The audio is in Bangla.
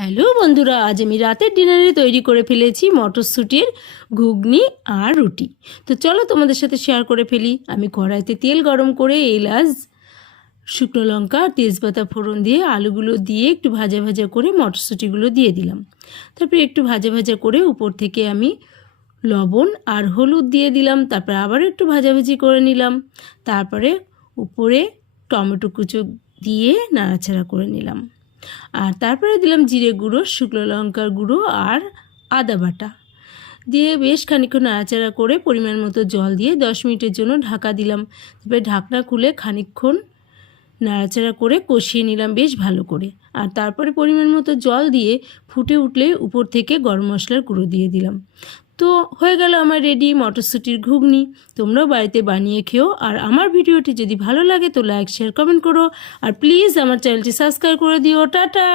হ্যালো বন্ধুরা, আজ আমি রাতের ডিনারে তৈরি করে ফেলেছি মটরশুঁটির ঘুগনি আর রুটি। তো চলো তোমাদের সাথে শেয়ার করে ফেলি। আমি কড়াইতে তেল গরম করে এলাচ, শুকনো লঙ্কা তেজপাতা ফোড়ন দিয়ে আলুগুলো দিয়ে একটু ভাজা ভাজা করে মটরশুঁটিগুলো দিয়ে দিলাম। তারপরে একটু ভাজা ভাজা করে উপর থেকে আমি লবণ আর হলুদ দিয়ে দিলাম। তারপরে আবার একটু ভাজাভাজি করে নিলাম। তারপরে উপরে টমেটো কুচো দিয়ে নাড়াচাড়া করে নিলাম। আর তারপরে দিলাম জিরে গুঁড়ো, শুকনো লঙ্কার গুঁড়ো আর আদা বাটা। দিয়ে বেশ খানিকক্ষণ নাড়াচাড়া করে পরিমাণ মতো জল দিয়ে দশ মিনিটের জন্য ঢাকা দিলাম। তারপরে ঢাকনা খুলে খানিকক্ষণ নাড়াচাড়া করে কষিয়ে নিলাম বেশ ভালো করে। আর তারপরে পরিমাণ মতো জল দিয়ে ফুটে উঠলে উপর থেকে গরম মশলার গুঁড়ো দিয়ে দিলাম। তো হয়ে গেল আমার রেডি মটরশুঁটির ঘুগনি। তোমরাও বাড়িতে বানিয়ে খেও। আর আমার ভিডিওটি যদি ভালো লাগে তো লাইক শেয়ার কমেন্ট করো। আর প্লিজ আমার চ্যানেলটি সাবস্ক্রাইব করে দিও। টাটা!